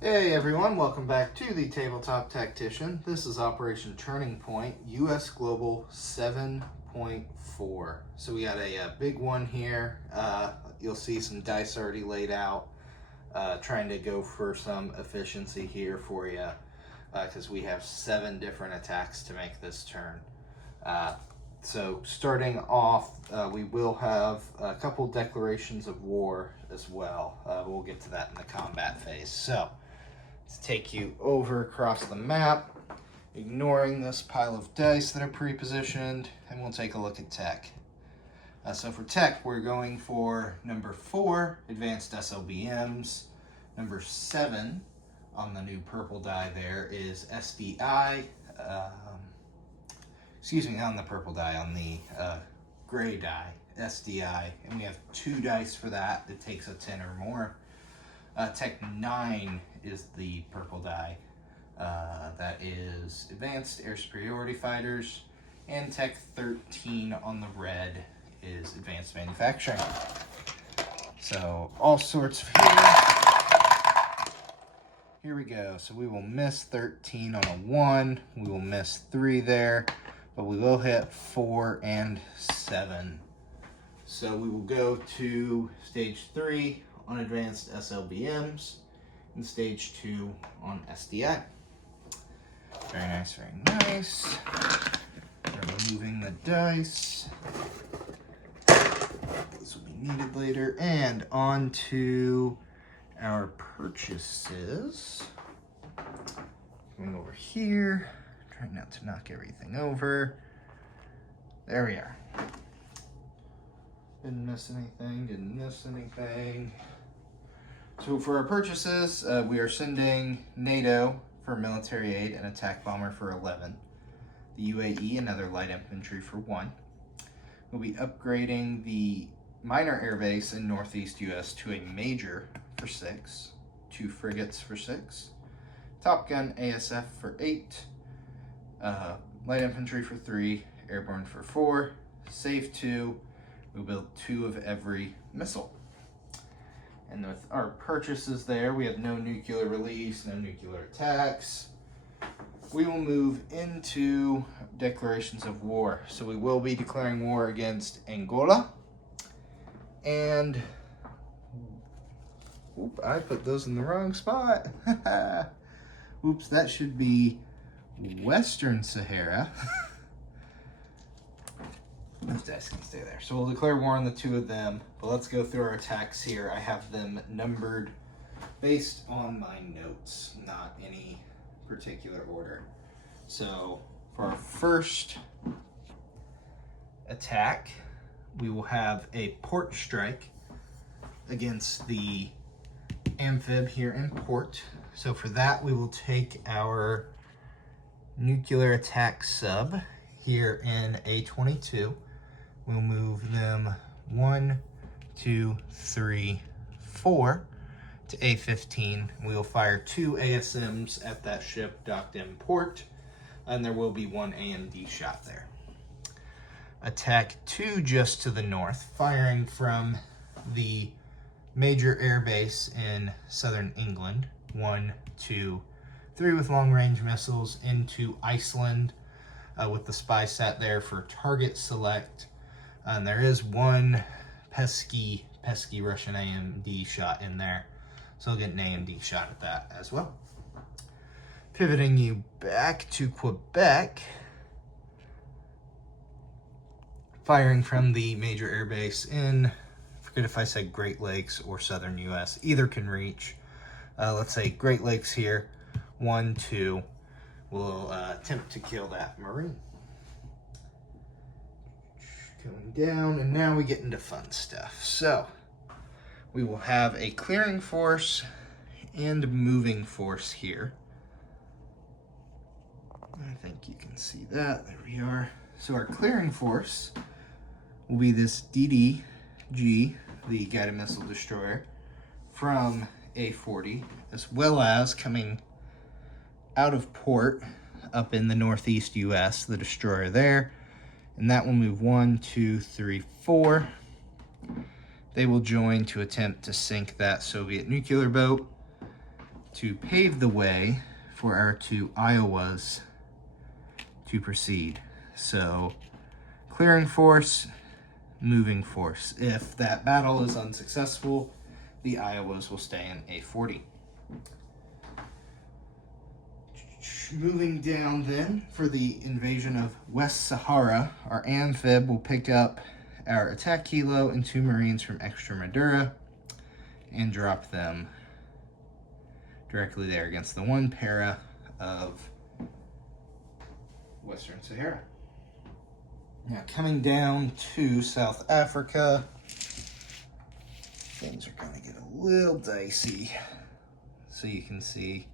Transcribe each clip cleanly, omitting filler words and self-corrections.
Hey everyone, welcome back to the Tabletop Tactician. This is Operation Turning Point, US Global 7.4. So we got a big one here. You'll see some dice already laid out. Trying to go for some efficiency here for you because we have 7 different attacks to make this turn. So starting off, we will have a couple declarations of war as well. We'll get to that in the combat phase. So let's take you over across the map, ignoring this pile of dice that are pre-positioned, and we'll take a look at tech. So for tech, we're going for number 4, Advanced SLBMs. Number 7 on the new purple die there is SDI. On the purple die, on the gray die, SDI. And we have 2 dice for that. It takes a 10 or more. Tech 9 is the purple die. That is Advanced Air Superiority Fighters. And Tech 13 on the red is Advanced Manufacturing. So all sorts of here we go. So we will miss 13 on a 1. We will miss 3 there. But we will hit 4 and 7. So we will go to stage 3 on Advanced SLBMs and stage 2 on SDI. Very nice, very nice. Removing the dice. Those will be needed later. And on to our purchases. Going over here. Trying not to knock everything over. There we are. Didn't miss anything. So for our purchases, we are sending NATO for military aid and attack bomber for 11. The UAE, another light infantry for 1. We'll be upgrading the minor air base in northeast US to a major for 6. 2 frigates for 6. Top Gun ASF for 8. Light infantry for 3, airborne for 4, save 2, we'll build 2 of every missile. And with our purchases there, we have no nuclear release, no nuclear attacks. We will move into declarations of war. So we will be declaring war against Angola. And, I put those in the wrong spot. Oops, that should be Western Sahara. Those dice can stay there. So we'll declare war on the 2 of them. But let's go through our attacks here. I have them numbered based on my notes, not any particular order. So for our first attack, we will have a port strike against the amphib here in port. So for that, we will take our nuclear attack sub here in A22. We'll move them 1, 2, 3, 4 to A15. We'll fire 2 ASMs at that ship docked in port, and there will be 1 AMD shot there. Attack 2 just to the north, firing from the major air base in southern England. 1, 2, 3 with long-range missiles into Iceland with the spy sat there for target select. And there is 1 pesky Russian AMD shot in there. So I'll get an AMD shot at that as well. Pivoting you back to Quebec. Firing from the major air base in, forget if I said Great Lakes or Southern US. Either can reach. Let's say Great Lakes here. 1, 2, we'll attempt to kill that Marine. Going down, and now we get into fun stuff. So, we will have a clearing force and moving force here. I think you can see that. There we are. So our clearing force will be this DDG, the guided missile destroyer, from A40, as well as coming out of port up in the northeast US, the destroyer there, and that will move 1, 2, 3, 4. They will join to attempt to sink that Soviet nuclear boat. to pave the way for our two Iowas to proceed. So clearing force, moving force. If that battle is unsuccessful, the Iowas will stay in A40. Moving down then, for the invasion of West Sahara, our amphib will pick up our attack kilo and 2 Marines from Extremadura and drop them directly there against the 1 para of Western Sahara. Now coming down to South Africa, things are going to get a little dicey. So you can see,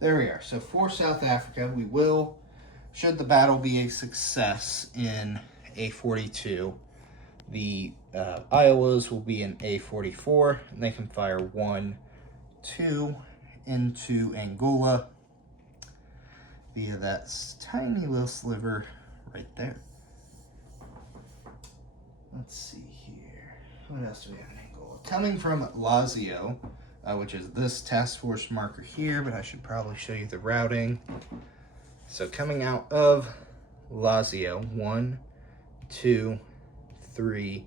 there we are. So for South Africa, we will, should the battle be a success in A42, the Iowas will be in A44, and they can fire 1, 2 into Angola via that tiny little sliver right there. Let's see here. What else do we have in Angola? Coming from Lazio, which is this task force marker here, but I should probably show you the routing. So coming out of Lazio, 1, 2, 3,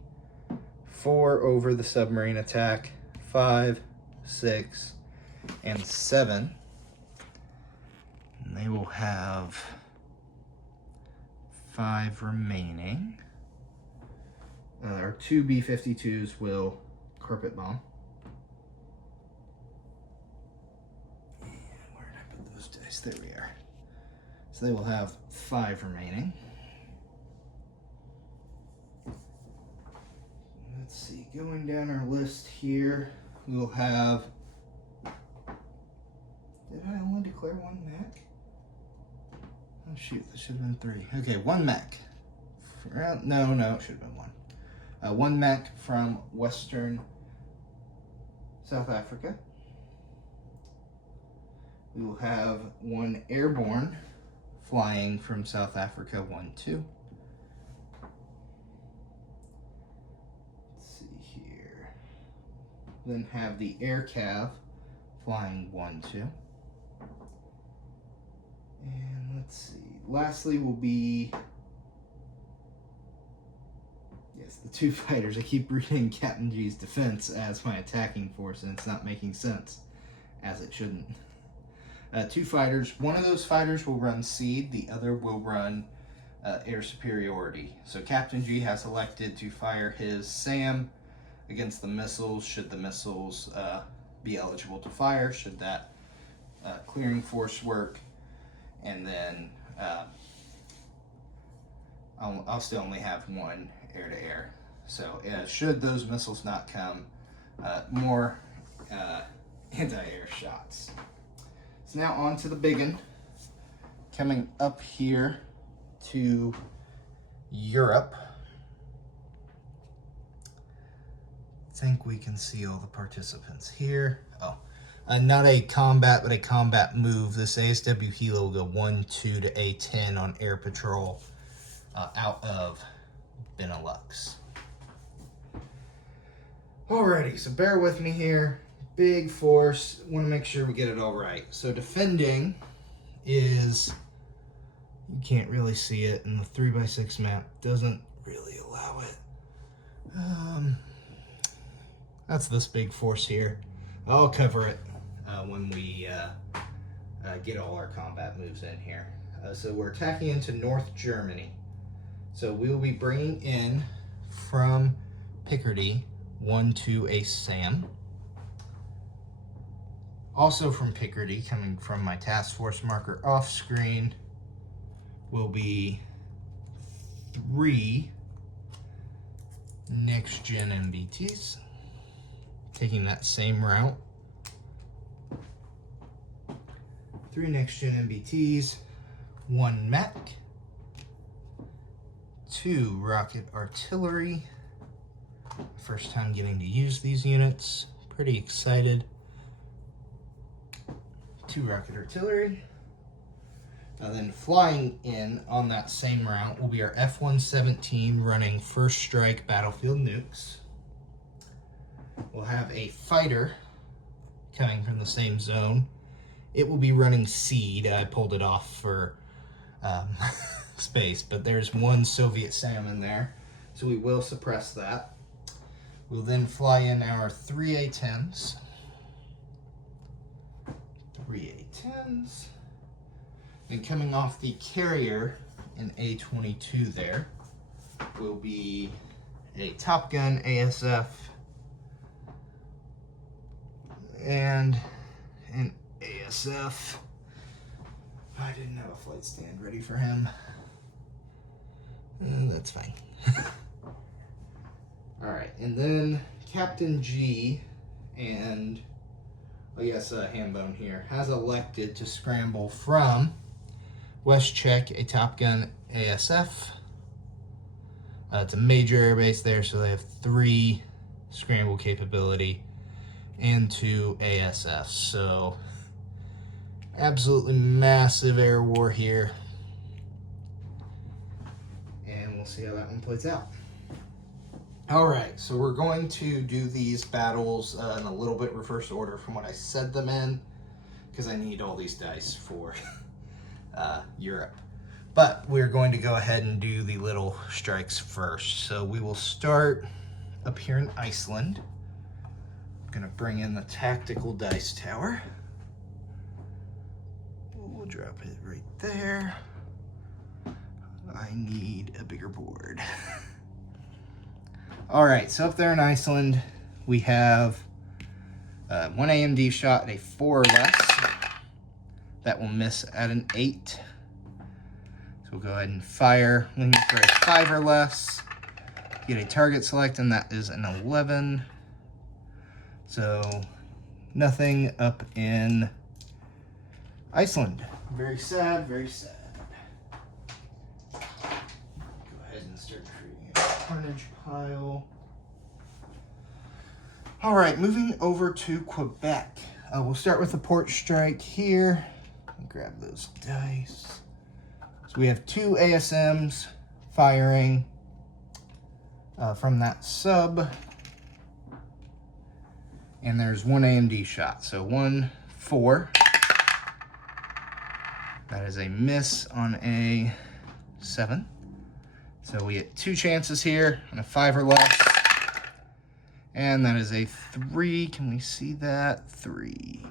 4 over the submarine attack, 5, 6, and 7. And they will have 5 remaining. Our 2 B-52s will carpet bomb. And where did I put those dice? There we are. So they will have 5 remaining. Let's see, going down our list here, we'll have, did I only declare 1 mech? Oh shoot, that should have been 3. Okay, 1 mech. No, it should have been 1. 1 mech from Western South Africa. We will have 1 airborne flying from South Africa, 1, 2. Let's see here. Then have the air cav flying 1, 2. And let's see. Lastly will be, yes, the 2 fighters. I keep reading Captain G's defense as my attacking force, and it's not making sense, as it shouldn't. 2 fighters. One of those fighters will run SEAD, the other will run air superiority. So Captain G has elected to fire his SAM against the missiles, should the missiles be eligible to fire, should that clearing force work, and then I'll still only have 1 air-to-air. So should those missiles not come, more anti-air shots. So now on to the biggin. Coming up here to Europe. I think we can see all the participants here. Oh, not a combat, but a combat move. This ASW Hilo will go 1, 2 to A10 on air patrol out of Benelux. Alrighty, so bear with me here. Big force. Want to make sure we get it all right. So defending is, you can't really see it, and the 3x6 map doesn't really allow it. That's this big force here. I'll cover it when we get all our combat moves in here. So we're attacking into North Germany. So we will be bringing in from Picardy 1, 2 a SAM. Also from Picardy, coming from my task force marker off screen, will be 3 next gen MBTs, taking that same route. 3 next gen MBTs, 1 mech, 2 rocket artillery. First time getting to use these units, pretty excited. 2 rocket artillery. Then flying in on that same route will be our F-117 running first strike battlefield nukes. We'll have a fighter coming from the same zone it will be running seed. I pulled it off for space, but there's one Soviet salmon there, so we will suppress that. We'll then fly in our 3 A-10s. 3 A-10s. And coming off the carrier in A-22 there will be a Top Gun ASF and an ASF. I didn't have a flight stand ready for him. That's fine. All right, and then Captain G and I guess Hambone here has elected to scramble from West Czech, a Top Gun ASF. It's a major airbase there, so they have 3 scramble capability and 2 ASFs. So absolutely massive air war here. And we'll see how that one plays out. All right, so we're going to do these battles in a little bit reverse order from what I said them in, because I need all these dice for Europe. But we're going to go ahead and do the little strikes first. So we will start up here in Iceland. I'm gonna bring in the tactical dice tower. We'll drop it right there. I need a bigger board. All right, so up there in Iceland, we have 1 AMD shot at a 4 or less. That will miss at an 8. So we'll go ahead and fire, looking for a 5 or less. Get a target select, and that is an 11. So nothing up in Iceland. Very sad, very sad. Go ahead and start creating a carnage pile. All right, moving over to Quebec. We'll start with the port strike here. Grab those dice. So we have 2 ASMs firing from that sub. And there's 1 AMD shot. So 1, 4. That is a miss on a 7. So we get 2 chances here on a 5 or less. And that is a 3. Can we see that? 3.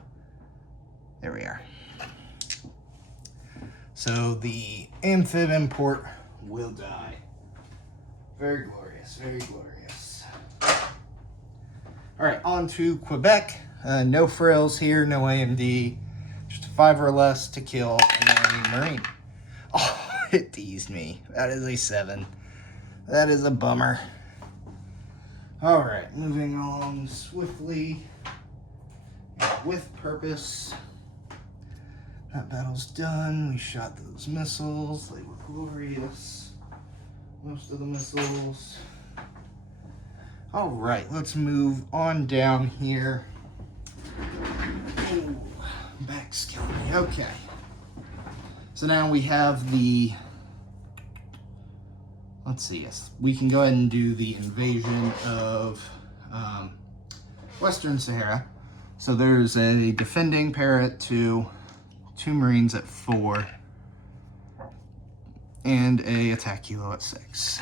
There we are. So the amphib import will die. Very glorious, very glorious. All right, on to Quebec. No frills here, no AMD. Just a 5 or less to kill a Marine. Oh, it teased me. That is a 7. That is a bummer. All right, moving on swiftly and with purpose. That battle's done. We shot those missiles. They were glorious. Most of the missiles. All right, let's move on down here. Ooh, back's killing me. Okay. So now we have the, let's see, yes, we can go ahead and do the invasion of Western Sahara. So there's a defending pair at 2, 2 Marines at 4, and a attack kilo at 6.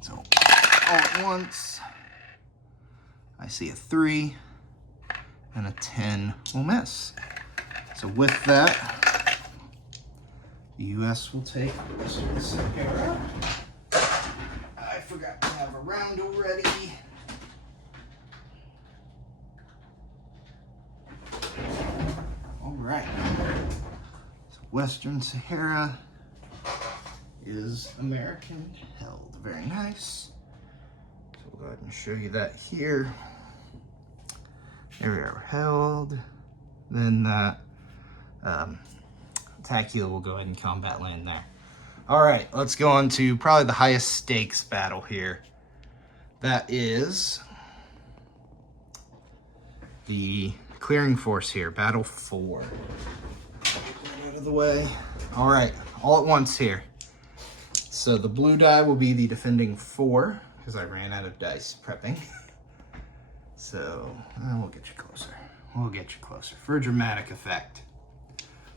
So all at once, I see a 3 and a 10 will miss. So with that, the US will take Western Sahara. I forgot to have a round already. All right. So Western Sahara is American held. Very nice. So we'll go ahead and show you that here. There we are, held. Then that attack heel will go ahead and combat land there. All right, let's go on to probably the highest stakes battle here. That is the clearing force here, battle 4. Get that out of the way. All right, all at once here. So the blue die will be the defending 4, because I ran out of dice prepping. So we'll get you closer. We'll get you closer for a dramatic effect.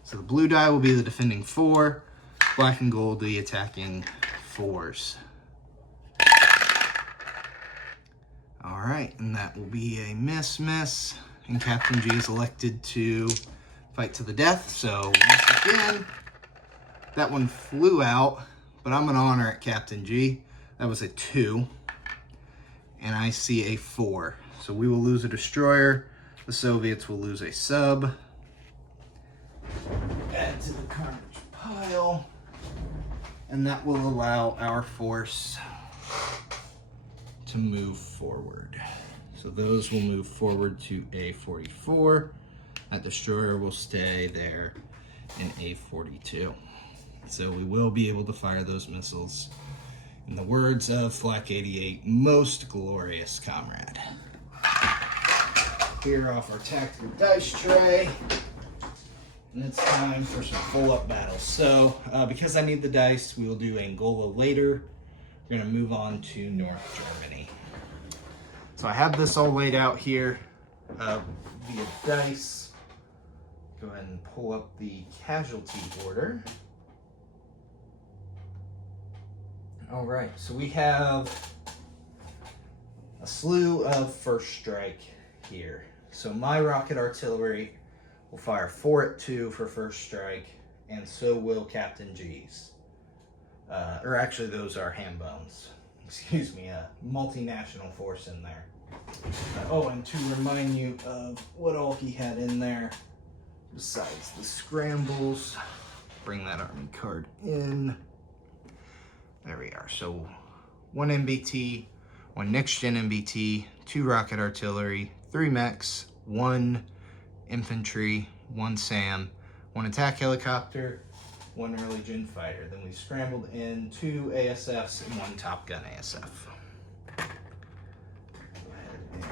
So the blue die will be the defending 4, black and gold the attacking 4s. All right, and that will be a miss, and Captain G is elected to fight to the death. So once again, that one flew out, but I'm gonna honor it, Captain G. That was a 2, and I see a 4. So we will lose a destroyer. The Soviets will lose a sub. Add to the carnage pile, and that will allow our force to move forward. So those will move forward to A44. That destroyer will stay there in A42. So we will be able to fire those missiles. In the words of Flak 88, most glorious comrade. Clear off our tactical dice tray. And it's time for some full-up battles. So because I need the dice, we will do Angola later. We're going to move on to North Germany. So I have this all laid out here via dice. Go ahead and pull up the casualty order. All right, so we have a slew of first strike here. So my rocket artillery will fire 4 at 2 for first strike, and so will Captain G's. Or actually, those are ham bones. Excuse me, a multinational force in there. Oh, and to remind you of what all he had in there, besides the scrambles, bring that army card in. There we are. So 1 MBT, 1 next-gen MBT, 2 rocket artillery, 3 mechs, 1 infantry, 1 SAM, 1 attack helicopter, 1 early gen fighter. Then we scrambled in 2 ASFs and 1 Top Gun ASF. Go ahead and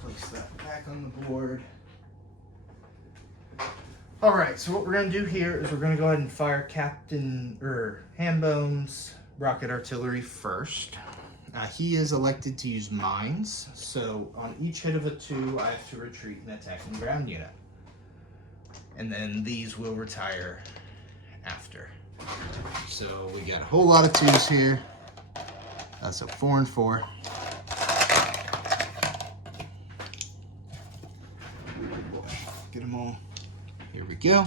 place that back on the board. All right, so what we're gonna do here is we're gonna go ahead and fire Hambone's rocket artillery first. He is elected to use mines, so on each hit of a 2, I have to retreat an attacking ground unit. And then these will retire after. So we got a whole lot of 2s here. So 4 and 4. Get them all. Here we go.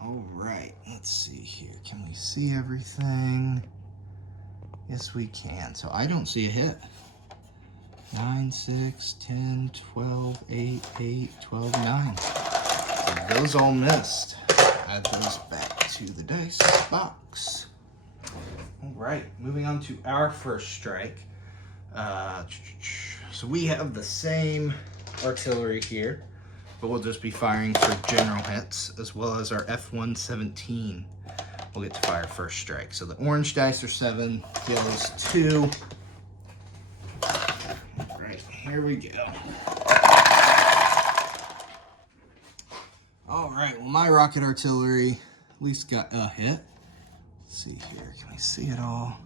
All right, let's see here. Can we see everything? Yes, we can. So I don't see a hit. 9, 6, 10, 12, 8, 8, 12, 9. So those all missed. Add those back to the dice box. All right, moving on to our first strike. So we have the same artillery here, but we'll just be firing for general hits, as well as our F-117 will get to fire first strike. So the orange dice are 7, yellow's 2. All right, here we go. All right, well, my rocket artillery at least got a hit. Let's see here, can we see it all?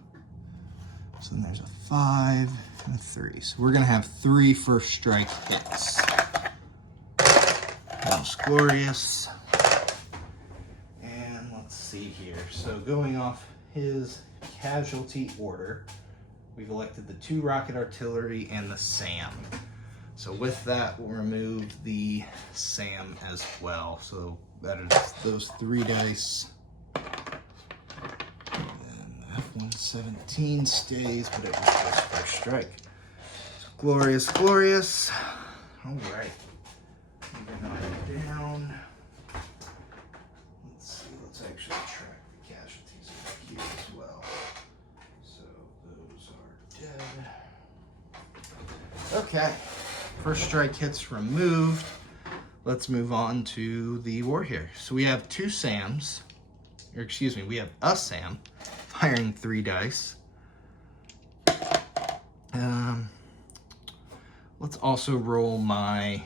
So then there's a 5 and a 3. So we're gonna have 3 first strike hits. Most glorious. And let's see here. So going off his casualty order, we've elected the 2 rocket artillery and the SAM. So with that, we'll remove the SAM as well. So that is those 3 dice. And the F-117 stays, but it was just first strike. So glorious, glorious. All right. Moving on down. Let's see, let's actually track the casualties over here as well. So those are dead. Okay, first strike hits removed. Let's move on to the war here. So we have 2 SAMs, or excuse me, we have a SAM firing 3 dice. Let's also roll my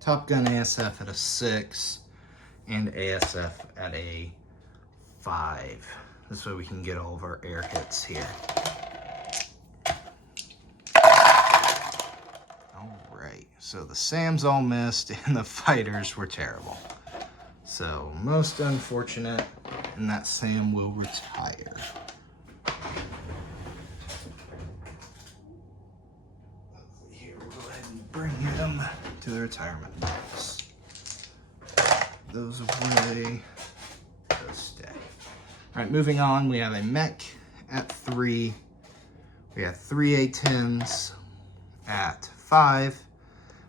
Top Gun ASF at a 6 and ASF at a 5. This way we can get all of our air hits here. All right, So the SAMs all missed and the fighters were terrible. So most unfortunate, and that SAM will retire. Here, we'll go ahead and bring them to the retirement box. Those away, those stay. All right, moving on, we have a mech at 3. We have 3 A-10s at 5,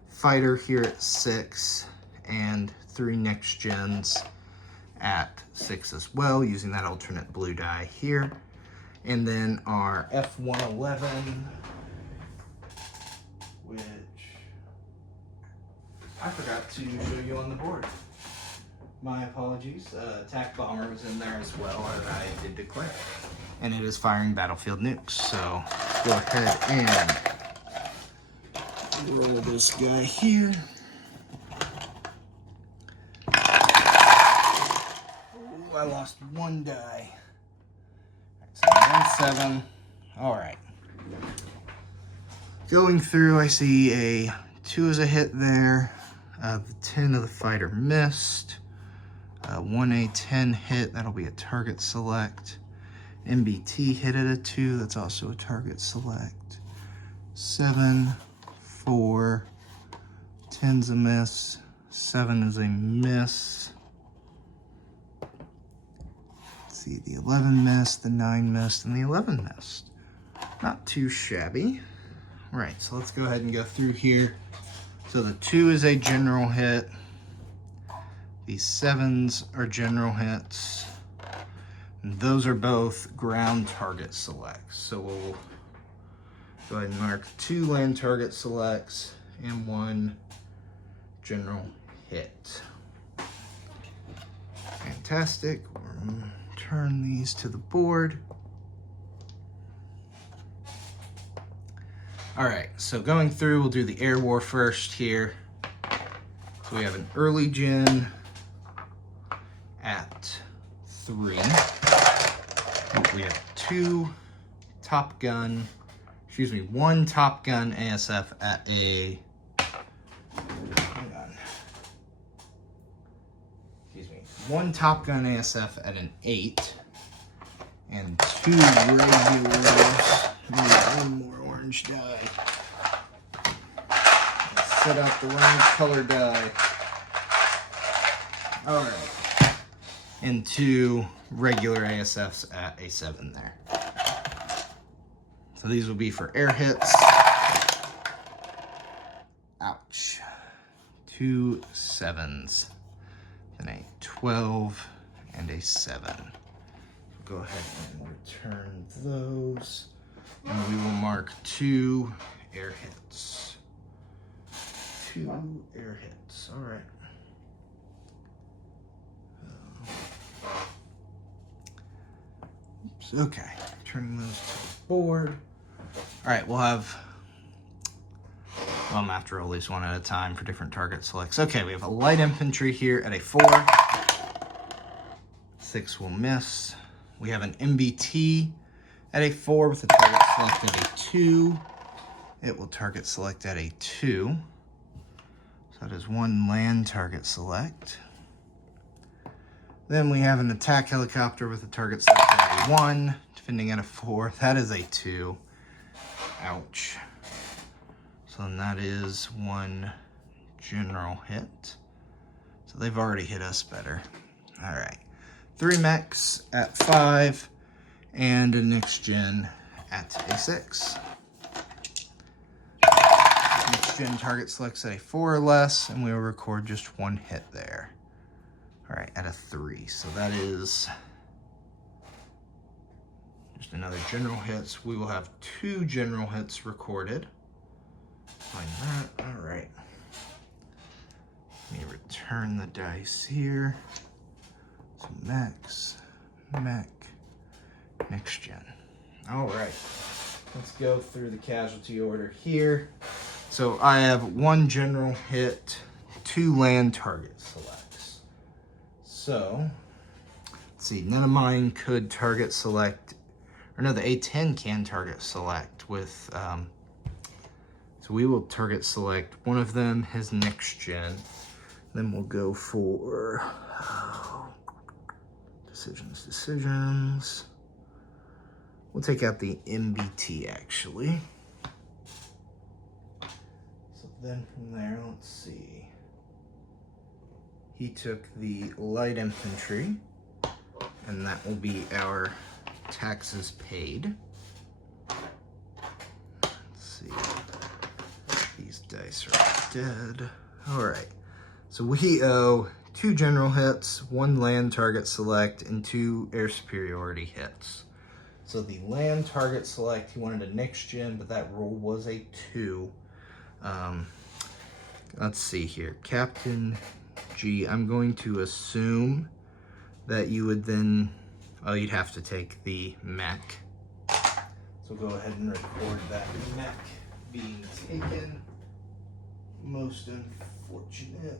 fighter here at 6, and 3 next gens at 6 as well, using that alternate blue die here. And then our F-111, which I forgot to show you on the board. My apologies. Attack bomber was in there as well, and I did declare. And it is firing battlefield nukes. So go ahead and roll this guy here. Ooh, I lost 1 die. So 1-7. All right. Going through, I see a 2 as a hit there. The 10 of the fighter missed. 1 A-10 hit, that'll be a target select. MBT hit at a 2, that's also a target select. 7, 4, 10's a miss, 7 is a miss. Let's see, the 11 missed, the 9 missed, and the 11 missed. Not too shabby. All right, so let's go ahead and go through here. So the 2 is a general hit. These 7s are general hits. And those are both ground target selects. So we'll go ahead and mark 2 land target selects and 1 general hit. Fantastic. We're gonna turn these to the board. All right, so going through, we'll do the air war first here. So we have an early gen at 3. We have 1 Top Gun ASF at a, hang on. 1 Top Gun ASF at an 8, and 2 regulars. Maybe 1 more orange die. Let's set out the wrong color die. All right. And 2 regular ASFs at a 7 there. So these will be for air hits. Ouch. 2 7s. Then a 12 and a 7. Go ahead and return those. And we will mark 2 air hits. 2 air hits. All right. Oops, okay. Turning those to the board. All right, we'll have, well, I'm after at least 1 at a time for different target selects. Okay, we have a light infantry here at a 4. 6 will miss. We have an MBT at a 4 with a target select at a 2. It will target select at a 2. So that is 1 land target select. Then we have an attack helicopter with a target select at a 1, defending at a 4. That is a 2. Ouch. So then that is 1 general hit. So they've already hit us better. All right. 3 mechs at 5, and a next gen at a 6. Next gen target selects at a 4 or less, and we will record just 1 hit there. All right, at a 3. So that is just another general hits. We will have 2 general hits recorded. Find that. All right. Let me return the dice here. So mechs, mech, next gen. All right. Let's go through the casualty order here. So I have 1 general hit, 2 land target selects. So, let's see, none of mine could target select, or no, the A-10 can target select with So we will target select one of them, his next gen. Then we'll go for decisions. We'll take out the MBT actually. So then from there, let's see. He took the light infantry, and that will be our taxes paid. Let's see. These dice are dead. All right. So we owe 2 general hits, 1 land target select, and 2 air superiority hits. So the land target select, he wanted a next gen, but that roll was a 2. Let's see here. Captain G, I'm going to assume that you would then, oh, you'd have to take the mech. So go ahead and record that mech being taken. Most unfortunate.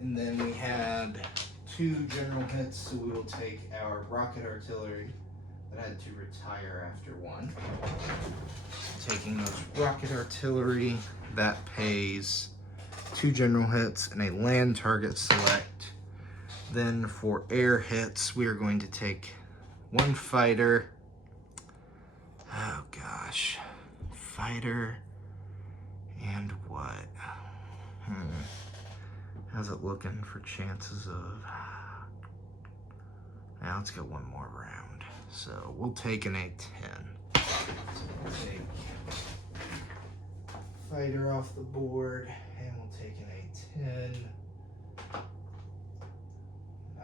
And then we had 2 general hits, so we will take our rocket artillery that had to retire after 1. So taking those rocket artillery, that pays 2 general hits and a land target select. Then for air hits, we are going to take 1 fighter. Oh gosh, fighter and what? How's it looking for chances of? Now let's get 1 more round. So we'll take an A10. So we'll take fighter off the board, and we'll take an A10.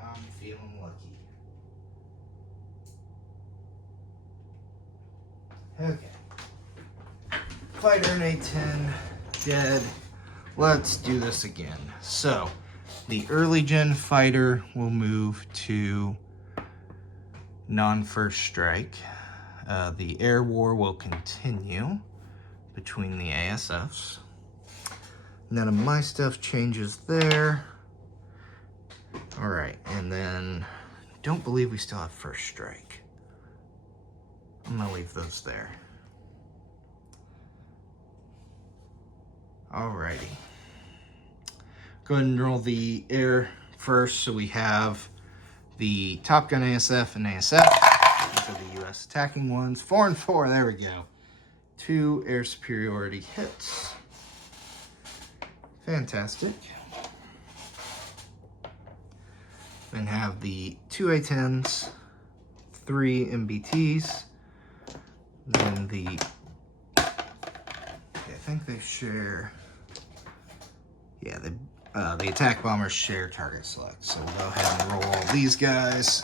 I'm feeling lucky. Okay. Fighter and A10 dead. Let's do this again. So the early gen fighter will move to non-first strike. The air war will continue between the ASFs. None of my stuff changes there. All right, and then don't believe we still have first strike. I'm gonna leave those there. Alrighty. Go ahead and roll the air first. So we have the Top Gun ASF and ASF. These are the US attacking ones. 4 and 4, there we go. 2 air superiority hits. Fantastic. Then have the 2 A10s, 3 MBTs, then the, I think they share, yeah, the attack bombers share target select. So we'll go ahead and roll all these guys.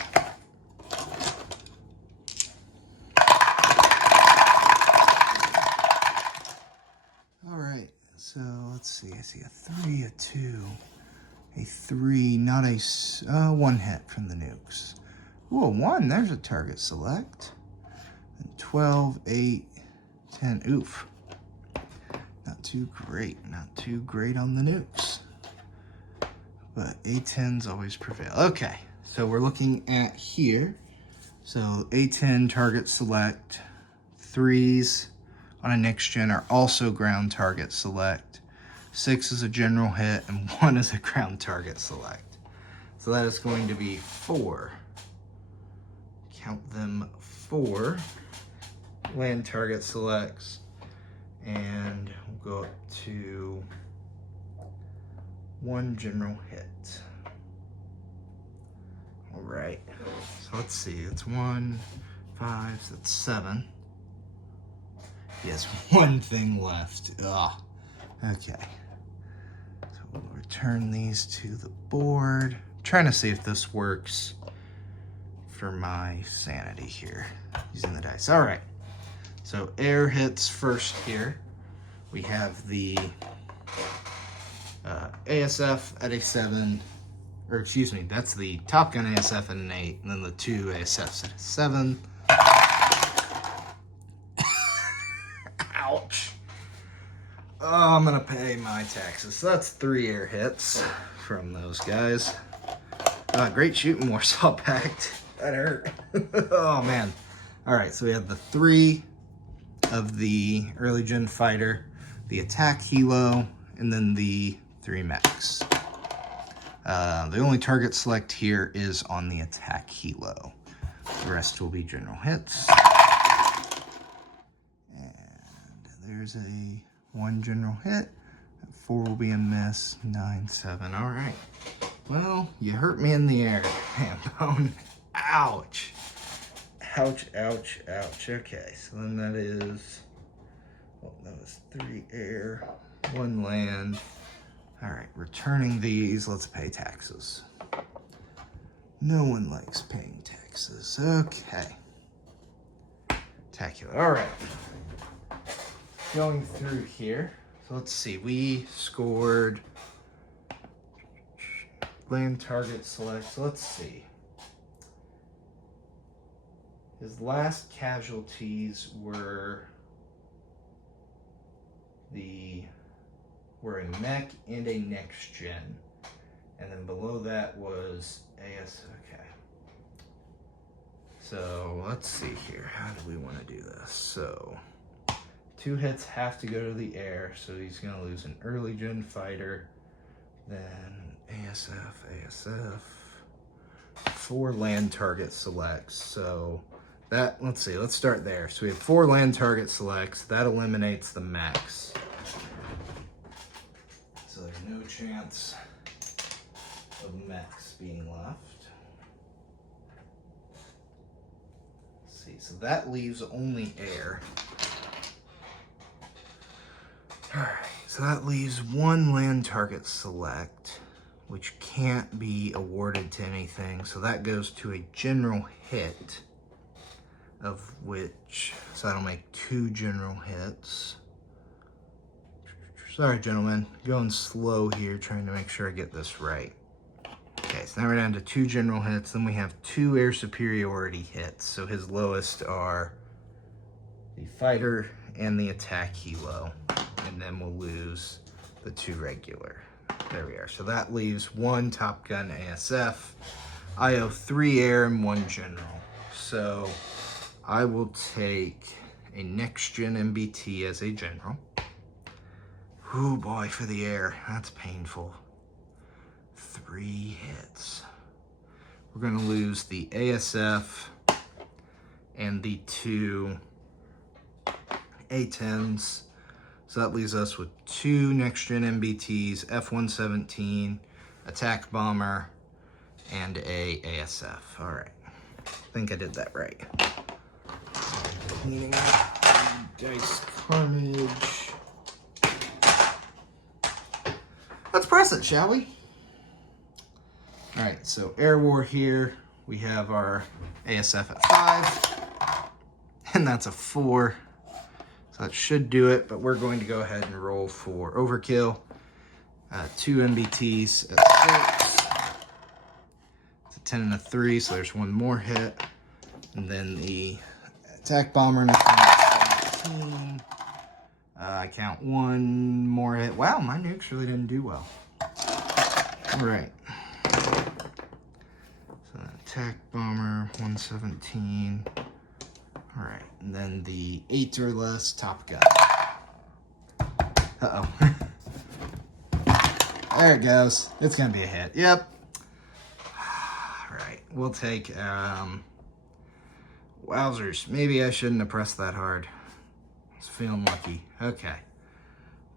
All right, so let's see, I see a 3, a 2, a 3, not a, 1 hit from the nukes. Ooh, a 1, there's a target select. And 12, 8, 10, oof. Not too great on the nukes. But A10s always prevail. Okay, so we're looking at here. So A10 target select, 3s on a next gen are also ground target select. 6 is a general hit and 1 is a ground target select. So that is going to be 4. Count them 4 land target selects, and we'll go up to 1 general hit. All right, so let's see, it's 1, 5, so that's 7. He has 1 thing left. Ugh. Okay. So we'll return these to the board. I'm trying to see if this works for my sanity here, using the dice. All right. So air hits first here. We have the ASF at a 7, or excuse me, that's the Top Gun ASF at an 8, and then the 2 ASFs at a 7. Ouch. Oh, I'm gonna pay my taxes. So that's 3 air hits from those guys. Great shooting, Warsaw Pact. That hurt. Oh man. All right, so we have the 3 of the early gen fighter, the attack helo, and then the 3 mechs. The only target select here is on the attack helo. The rest will be general hits. And there's a 1 general hit. 4 will be a miss. 9, 7. All right. Well, you hurt me in the air, Hambone. Ouch. Ouch, ouch, ouch. Okay, so then that is, well, that was 3 air, 1 land. All right, returning these, let's pay taxes. No one likes paying taxes. Okay. Tacular. All right. Going through here. So let's see, we scored land target select. So let's see. His last casualties were a mech and a next gen. And then below that was AS. Okay. So let's see here. How do we want to do this? So 2 hits have to go to the air, so he's going to lose an early gen fighter, then ASF, 4 land target selects. So that, let's see, let's start there. So we have 4 land target selects. That eliminates the mechs. So there's no chance of mechs being left. Let's see, so that leaves only air. Alright, so that leaves 1 land target select, which can't be awarded to anything. So that goes to a general hit, of which, so that'll make 2 general hits. Sorry, gentlemen, going slow here, trying to make sure I get this right. Okay, so now we're down to 2 general hits. Then we have 2 air superiority hits. So his lowest are the fighter and the attack helo. And then we'll lose the 2 regular. There we are. So that leaves 1 Top Gun ASF. I owe 3 air and 1 general. So I will take a next gen MBT as a general. Oh boy, for the air, that's painful. 3 hits. We're gonna lose the ASF and the 2 A10s. So that leaves us with 2 next-gen MBTs, F-117, attack bomber, and a ASF. All right, I think I did that right. Cleaning up dice carnage. Let's press it, shall we? All right, so air war here. We have our ASF at 5, and that's a 4. So that should do it, but we're going to go ahead and roll for overkill. 2 MBTs at 6. It's a 10 and a 3, so there's 1 more hit. And then the attack bomber in a 17. I count 1 more hit. Wow, my nukes really didn't do well. All right. So attack bomber, 117. All right, and then the 8 or less Top Gun. Uh-oh. There it goes. It's gonna be a hit. Yep. All right, we'll take, wowzers. Maybe I shouldn't have pressed that hard. I was feeling lucky. Okay.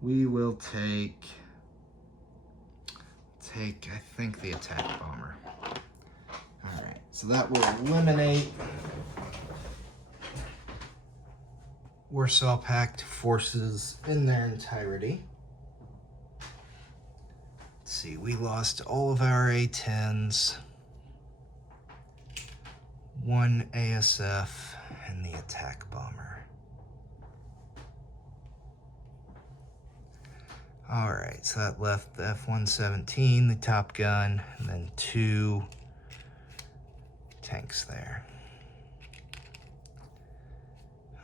We will take, I think, the attack bomber. All right, so that will eliminate Warsaw Pact forces in their entirety. Let's see, we lost all of our A-10s, 1 ASF, and the attack bomber. All right, so that left the F-117, the Top Gun, and then 2 tanks there.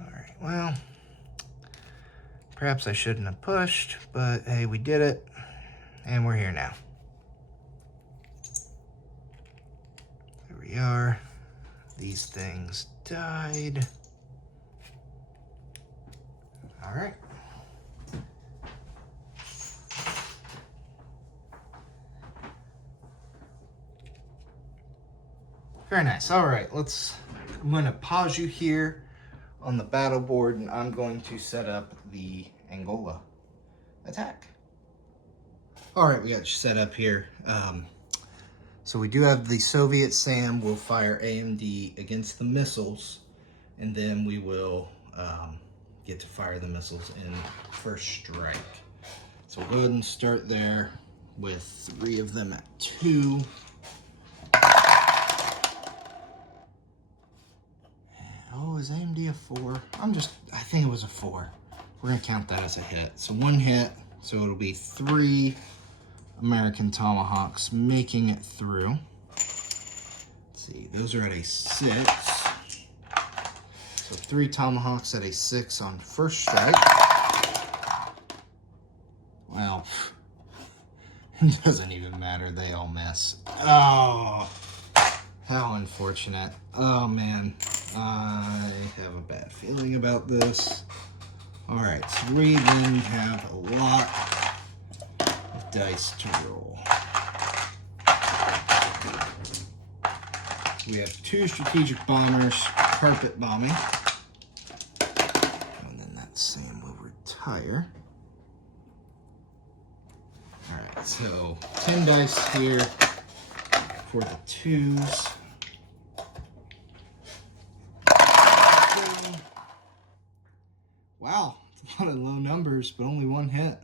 All right, well, perhaps I shouldn't have pushed, but hey, we did it, and we're here now. There we are. These things died. All right. Very nice. All right, I'm going to pause you here on the battle board, and I'm going to set up the Angola attack. All right, we got you set up here. So we do have the Soviet SAM will fire AMD against the missiles, and then we will get to fire the missiles in first strike. So we'll go ahead and start there with 3 of them at 2. Oh, is AMD a 4? I think it was a 4. We're gonna count that as a hit. So 1 hit, so it'll be 3 American Tomahawks making it through. Let's see, those are at a 6. So 3 Tomahawks at a 6 on first strike. Well, it doesn't even matter, they all miss. Oh, how unfortunate. Oh man, I have a bad feeling about this. All right, so we then have a lot of dice to roll. We have 2 strategic bombers carpet bombing. And then that SAM will retire. All right, so 10 dice here for the 2s. Wow, it's a lot of low numbers, but only 1 hit.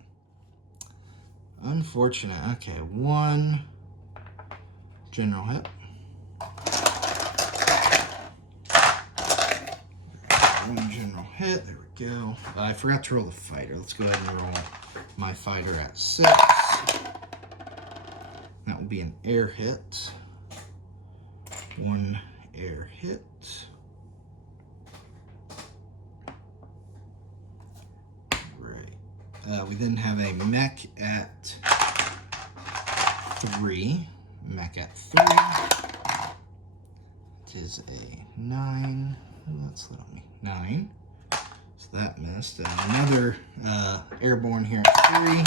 Unfortunate. Okay, 1 general hit. 1 general hit. There we go. I forgot to roll the fighter. Let's go ahead and roll my fighter at 6. That will be an air hit. 1 air hit. We then have a mech at 3. Mech at 3. It is a 9. Oh, that's little me. 9. So that missed. Another airborne here at 3.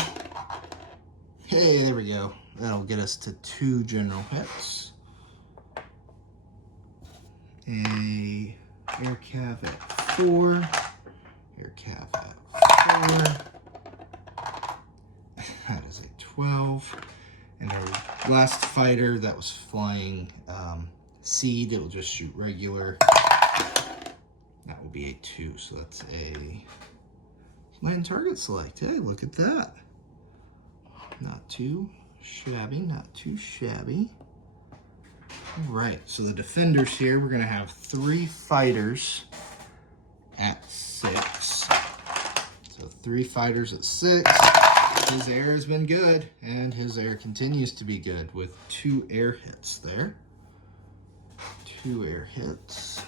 Hey, there we go. That'll get us to 2 general hits. A air cav at 4. Air cav at 4. That is a 12. And our last fighter that was flying seed, it'll just shoot regular. That will be a 2, so that's a land target select. Hey, look at that. Not too shabby, not too shabby. All right, so the defenders here, we're gonna have 3 fighters at 6. So 3 fighters at 6. His air has been good, and his air continues to be good with 2 air hits there. 2 air hits.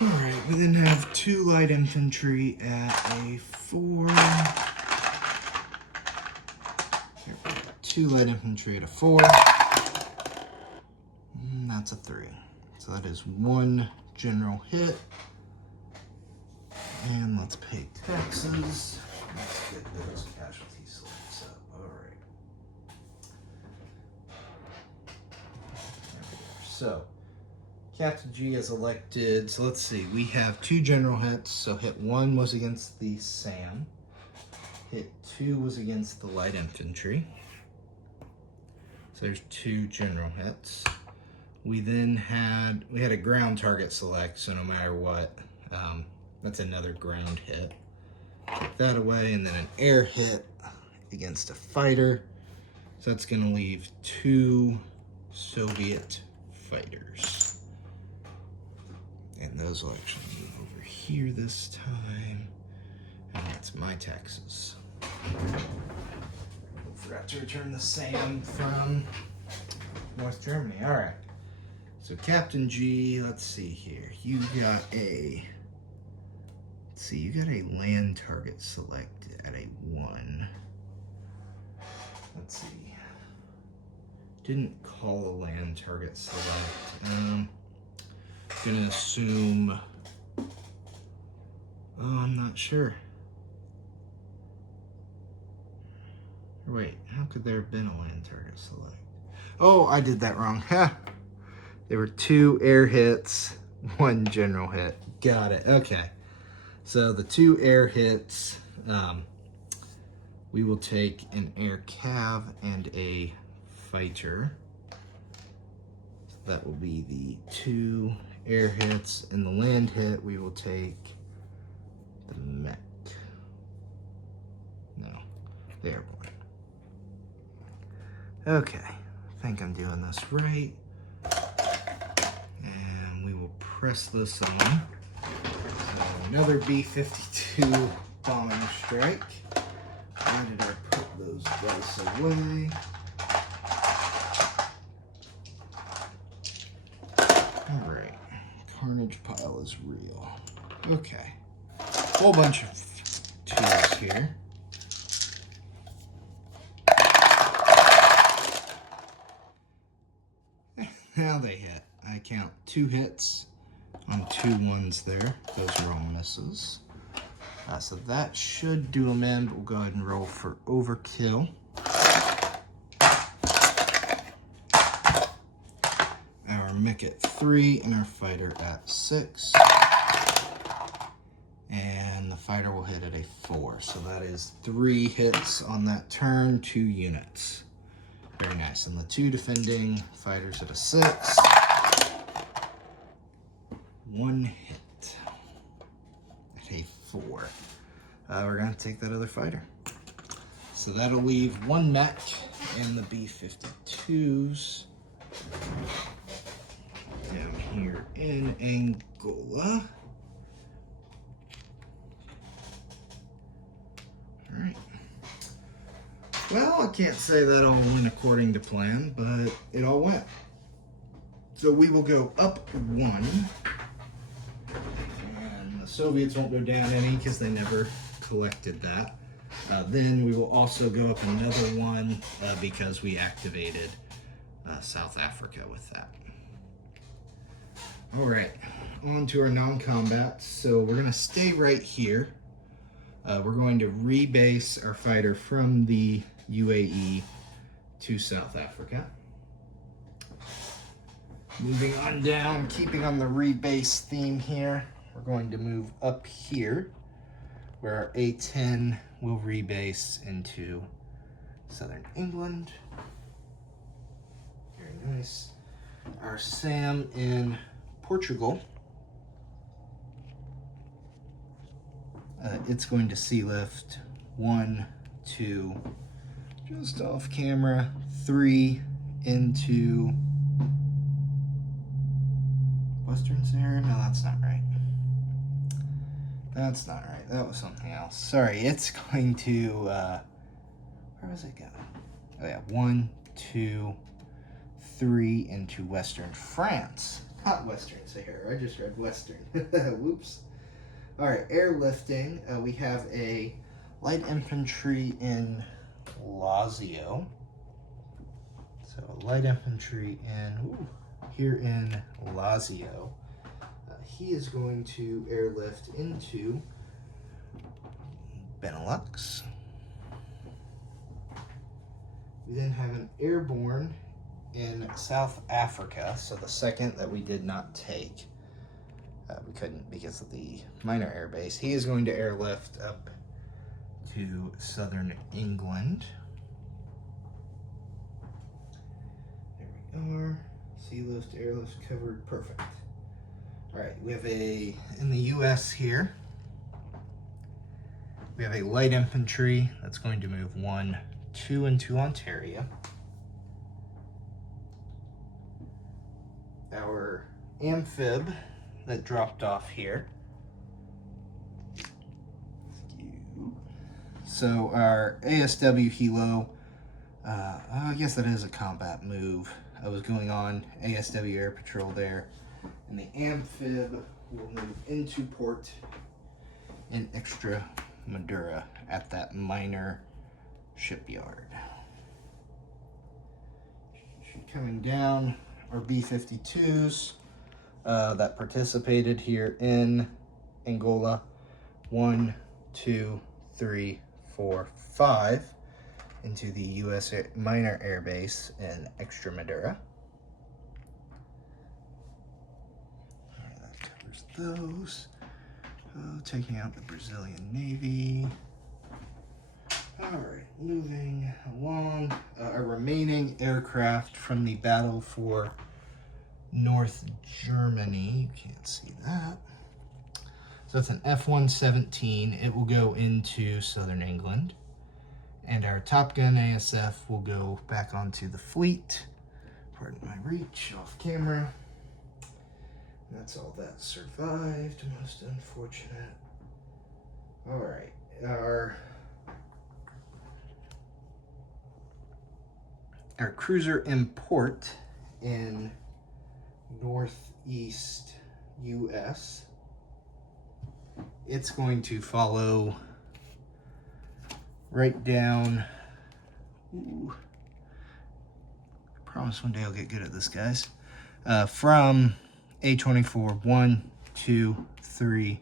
All right, we then have 2 light infantry at a 4. Here we go. 2 light infantry at a 4. And that's a 3. So that is 1 general hit. And let's pay taxes. Let's get those casualty selects up. All right. There we are. So, Captain G is elected. So let's see. We have 2 general hits. So hit 1 was against the SAM. Hit 2 was against the light infantry. So there's 2 general hits. We then had a ground target select. So no matter what. That's another ground hit. Take that away, and then an air hit against a fighter. So that's gonna leave 2 Soviet fighters. And those will actually move over here this time. And that's my taxes. Forgot to return the SAM from North Germany. All right. So Captain G, let's see here. You got a land target select at a 1. Let's see. Didn't call a land target select. Gonna assume Oh, I'm not sure. Wait, how could there have been a land target select? Oh, I did that wrong. Ha! There were 2 air hits, 1 general hit. Got it. Okay. So the 2 air hits, we will take an air cav and a fighter. So that will be the 2 air hits. In the land hit, we will take the mech. No, the airborne. Okay, I think I'm doing this right. And we will press this on. So another B-52 bombing strike. Why did I put those dice away? Alright, carnage pile is real. Okay, whole bunch of 2s here. Now they hit. I count 2 hits on 2 1s there. Those are all misses. So that should do them in, but we'll go ahead and roll for overkill. Our mech at 3 and our fighter at 6. And the fighter will hit at a 4. So that is 3 hits on that turn, 2 units. Very nice. And the 2 defending fighters at a 6. 1 hit at a 4. We're going to take that other fighter. So that'll leave 1 mech in the B-52s down here in Angola. All right. Well, I can't say that all went according to plan, but it all went. So we will go up 1. And the Soviets won't go down any because they never collected that. Then we will also go up another 1 because we activated South Africa with that. All right, on to our non-combat. So we're going to stay right here. We're going to rebase our fighter from the UAE to South Africa. Moving on down, keeping on the rebase theme here, we're going to move up here where our A-10 will rebase into southern England. Very nice. Our SAM in Portugal, it's going to sea lift 1, 2, just off camera, 3 into Western Sahara. No, that's not right. That's not right. That was something else. Sorry, it's going to, where was it going? Oh yeah, 1, 2, 3 into Western France. Not Western Sahara, I just read Western. Whoops. All right, airlifting. We have a light infantry in Lazio. So light infantry here in Lazio. He is going to airlift into Benelux. We then have an airborne in South Africa, so the second that we did not take. We couldn't because of the minor air base. He is going to airlift up to southern England. There we are. Sea lift, airlift covered, perfect. All right, we have in the US here, we have a light infantry that's going to move 1, 2 into Ontario. Our amphib that dropped off here. So our ASW helo, I guess that is a combat move. I was going on ASW air patrol there, and the amphib will move into port in Extremadura at that minor shipyard. Coming down, our B-52s that participated here in Angola 1, 2, 3, 4, 5 into the U.S. Minor Air Base in Extremadura. All right, that covers those. Taking out the Brazilian Navy. All right, moving along. Our remaining aircraft from the battle for North Germany. You can't see that. So that's an F-117. It will go into southern England. And our Top Gun ASF will go back onto the fleet. Pardon my reach, off camera. And that's all that survived. Most unfortunate. All right, our cruiser import in northeast US. It's going to follow right down. Ooh. I promise one day I'll get good at this, guys. From A24, 1, 2, 3,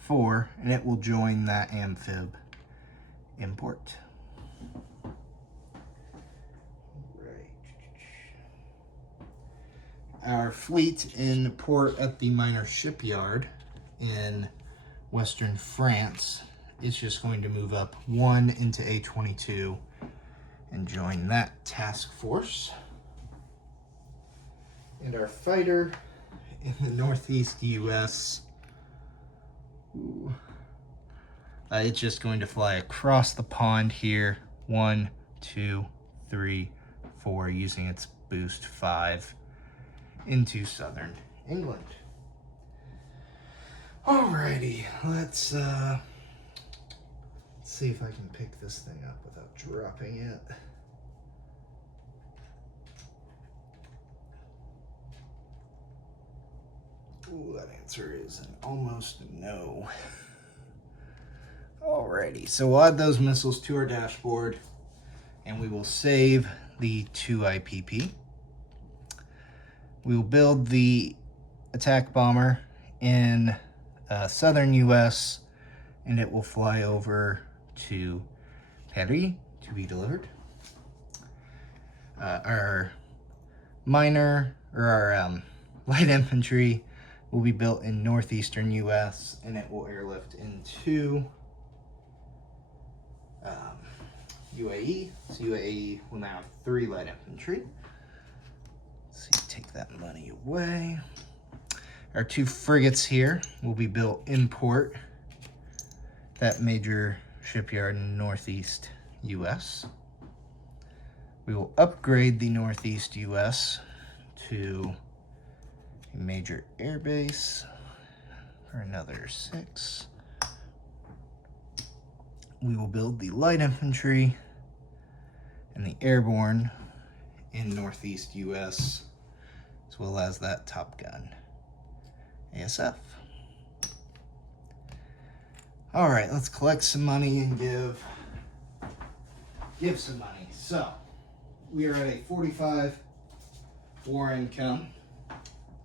4, and it will join that amphib import. Our fleet in port at the minor shipyard in western France is just going to move up 1 into A22 and join that task force. And our fighter in the northeast US, it's just going to fly across the pond here, 1, 2, 3, 4, using its boost 5 into southern England. Alrighty, let's see if I can pick this thing up without dropping it. Ooh, that answer is an almost no. Alrighty, so we'll add those missiles to our dashboard and we will save the 2 IPP. We will build the attack bomber in southern US and it will fly over to Paris to be delivered. Our minor, or our light infantry will be built in northeastern US and it will airlift into UAE. So UAE will now have 3 light infantry. Let's see, take that money away. Our 2 frigates here will be built in port, that major shipyard in northeast US. We will upgrade the northeast US to a major air base for another 6. We will build the light infantry and the airborne in northeast US, as well as that Top Gun ASF. All right, let's collect some money and give some money. So we are at a 45 war income.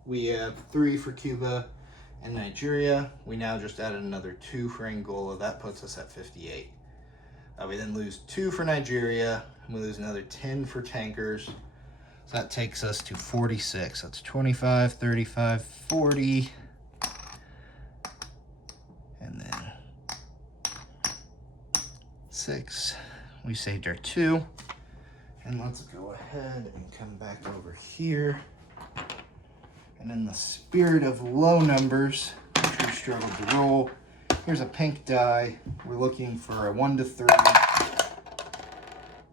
We have 3 for Cuba and Nigeria. We now just added another 2 for Angola. That puts us at 58. We then lose 2 for Nigeria, and we lose another 10 for tankers. So that takes us to 46. That's 25, 35, 40. And then 6. We saved our 2. And let's go ahead and come back over here. And in the spirit of low numbers, which we struggled to roll, here's a pink die. We're looking for a 1 to 3.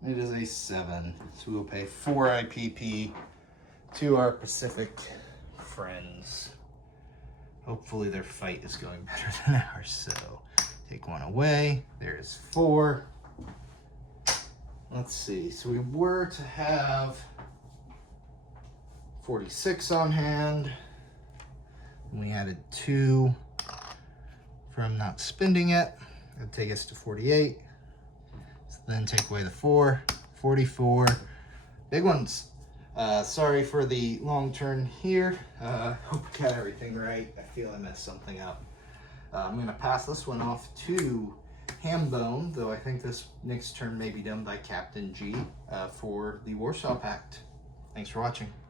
It is a 7. So we'll pay 4 IPP to our Pacific friends. Hopefully their fight is going better than ours. So take 1 away. There is 4. Let's see. So we were to have 46 on hand. And we added 2 from not spending it. That'd take us to 48. So then take away the 4, 44. Big ones. Sorry for the long turn here. Hope I got everything right. I feel I messed something up. I'm going to pass this one off to Hambone, though I think this next turn may be done by Captain G for the Warsaw Pact. Thanks for watching.